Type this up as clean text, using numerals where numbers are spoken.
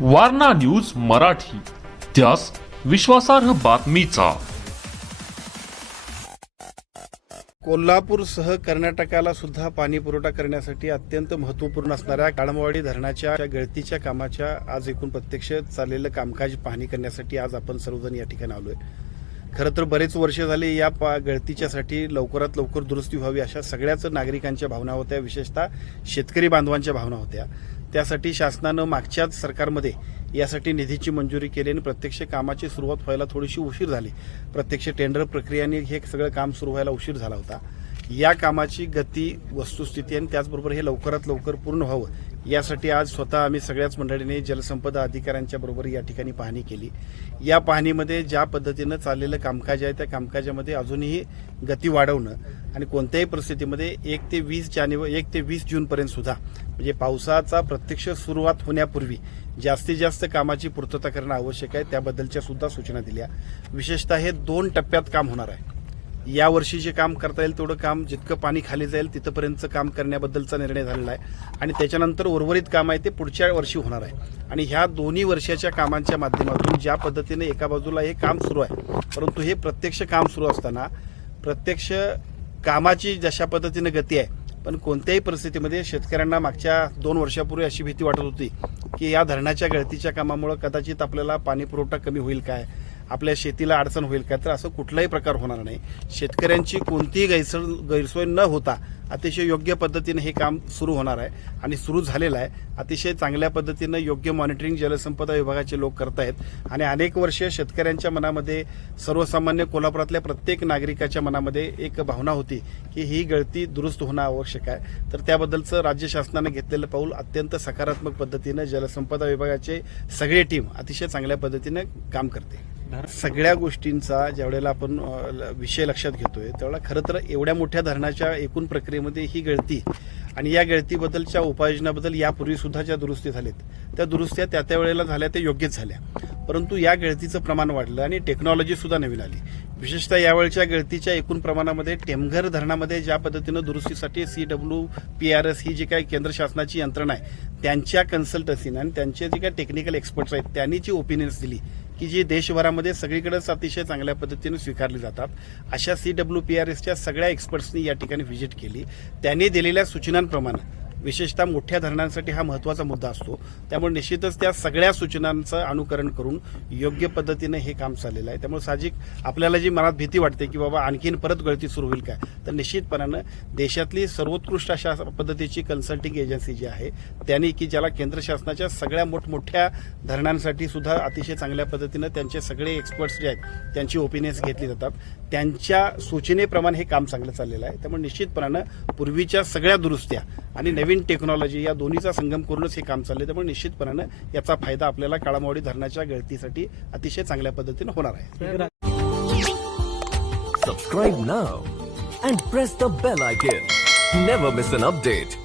Warna news Marathi, त्यास विश्वासार्ह बातमीचा. कोल्हापूरसह कर्नाटकाला सुद्धा पाणी पुरवठा करण्यासाठी अत्यंत महत्त्वपूर्ण असणाऱ्या काळमवाडी धरणाच्या गळतीच्या कामाच्या आज एकूण प्रत्यक्ष चाललेलं कामकाज पाहणी करण्यासाठी आज आपण सर्वजण या ठिकाणी आलोय. खरं तर बरेच वर्ष झाले या गळतीच्यासाठी लवकरात लवकर दुरुस्ती व्हावी अशा सगळ्याच नागरिकांच्या भावना होत्या, विशेषतः शेतकरी बांधवांच्या भावना होत्या. त्यासाठी शासनानं मागच्याच सरकारमध्ये यासाठी निधीची मंजुरी केली आणि प्रत्यक्ष कामाची सुरुवात व्हायला थोडीशी उशीर झाली. प्रत्यक्ष टेंडर प्रक्रियेने हे सगळं काम सुरू व्हायला उशीर झाला होता. या कामाची गती, वस्तुस्थिती आणि त्याचबरोबर हे लवकरात लवकर पूर्ण व्हावं यासाठी आज स्वतः आम्ही सगळ्याच मंडळीने जलसंपदा अधिकाऱ्यांच्या बरोबर या ठिकाणी पाहणी केली. या पाहणीमध्ये ज्या पद्धतीनं चाललेलं कामकाज आहे त्या कामकाजामध्ये अजूनही गती वाढवणं आणि कोणत्याही परिस्थितीमध्ये 1 ते 20 जूनपर्यंत सुद्धा म्हणजे पावसाचा प्रत्यक्ष सुरुवात होण्यापूर्वी जास्तीत जास्त कामाची पूर्तता करणं आवश्यक आहे, त्याबद्दलच्या सुद्धा सूचना दिल्या. विशेषतः हे 2 टप्प्यात काम होणार आहे. या वर्षी जे काम करता येईल तेवढं काम, जितकं पाणी खाली जाईल तिथपर्यंतचं काम करण्याबद्दलचा निर्णय झालेला आहे आणि त्याच्यानंतर उर्वरित काम आहे ते पुढच्या वर्षी होणार आहे. आणि ह्या दोन्ही वर्षाच्या कामांच्या माध्यमातून ज्या पद्धतीने एका बाजूला हे काम सुरू आहे, परंतु हे प्रत्यक्ष काम सुरू असताना प्रत्यक्ष कामाची जशा पद्धतीने गती आहे, पण कोणत्याही परिस्थितीमध्ये शेतकऱ्यांना मागच्या 2 वर्षापूर्वी अशी भीती वाटत होती की या धरणाच्या गळतीच्या कामामुळे कदाचित आपल्याला पाणी पुरवठा कमी होईल काय, आपल्या शेतीला अडचण होईल काय. तर असं कुठलाही प्रकार होणार नाही. शेतकऱ्यांची कोणतीही गैरसोय न होता अतिशय योग्य पद्धतीने हे काम सुरू होणार आहे आणि सुरू झालेलं आहे. अतिशय चांगल्या पद्धतीनं योग्य मॉनिटरिंग जलसंपदा विभागाचे लोक करत आहेत आणि अनेक वर्ष शेतकऱ्यांच्या मनामध्ये, सर्वसामान्य कोल्हापुरातल्या प्रत्येक नागरिकाच्या मनामध्ये एक भावना होती की ही गळती दुरुस्त होणं आवश्यक आहे. तर त्याबद्दलचं राज्य शासनाने घेतलेलं पाऊल अत्यंत सकारात्मक पद्धतीनं जलसंपदा विभागाचे सगळे टीम अतिशय चांगल्या पद्धतीने काम करते. सगळ्या गोष्टींचा ज्यावेळेला आपण विषय लक्षात घेतोय त्यावेळेला खरं तर एवढ्या मोठ्या धरणाच्या एकूण प्रक्रियेमध्ये ही गळती आणि या गळतीबद्दलच्या उपाययोजनाबद्दल यापूर्वी सुद्धा ज्या दुरुस्ती झाल्यात त्या दुरुस्त्या त्या वेळेला झाल्या त्या योग्यच झाल्या, परंतु या गळतीचं प्रमाण वाढलं आणि टेक्नॉलॉजी सुद्धा नवीन आली. विशेषतः यावेळच्या गळतीच्या एकूण प्रमाणामध्ये टेमघर धरणामध्ये ज्या पद्धतीनं दुरुस्तीसाठी CWPRS ही जी काही केंद्र शासनाची यंत्रणा आहे त्यांच्या कन्सल्टन्सीनं आणि त्यांचे जे काही टेक्निकल एक्सपर्ट्स आहेत त्यांनी जी ओपिनियन्स दिली की जी देशभरामध्ये सगळीकडेच अतिशय चांगल्या पद्धतीने स्वीकारली जातात, अशा CWPRSच्या सगळ्या एक्सपर्ट्सनी या ठिकाणी व्हिजिट केली. त्यांनी दिलेल्या सूचनांप्रमाणे विशेषतः मोठ्या धरणांसाठी हा महत्त्वाचा मुद्दा असतो, त्यामुळे निश्चितच त्या सगळ्या सूचनांचं अनुकरण करून योग्य पद्धतीने हे काम चाललेलं आहे. त्यामुळे साहजिक आपल्याला जी मनात भीती वाटते की बाबा आणखीन परत गळती सुरू होईल काय, तर निश्चितपणानं देशातली सर्वोत्कृष्ट अशा पद्धतीची कन्सल्टिंग एजन्सी जी आहे त्यांनी, की ज्याला केंद्र शासनाच्या सगळ्या मोठमोठ्या धरणांसाठी सुद्धा अतिशय चांगल्या पद्धतीनं त्यांचे सगळे एक्सपर्ट्स जे आहेत त्यांची ओपिनियन्स घेतली जातात, त्यांच्या सूचनेप्रमाणे हे काम चांगलं चाललेलं आहे. त्यामुळे निश्चितपणानं पूर्वीच्या सगळ्या दुरुस्त्या आणि नवीन टेक्नॉलॉजी या दोन्हीचा संगम करूनच हे काम चालले, त्यामुळे निश्चितपणानं याचा फायदा आपल्याला काळमवाडी धरणाच्या गळतीसाठी अतिशय चांगल्या पद्धतीने होणार आहे. Subscribe now and press the bell icon. Never miss an update.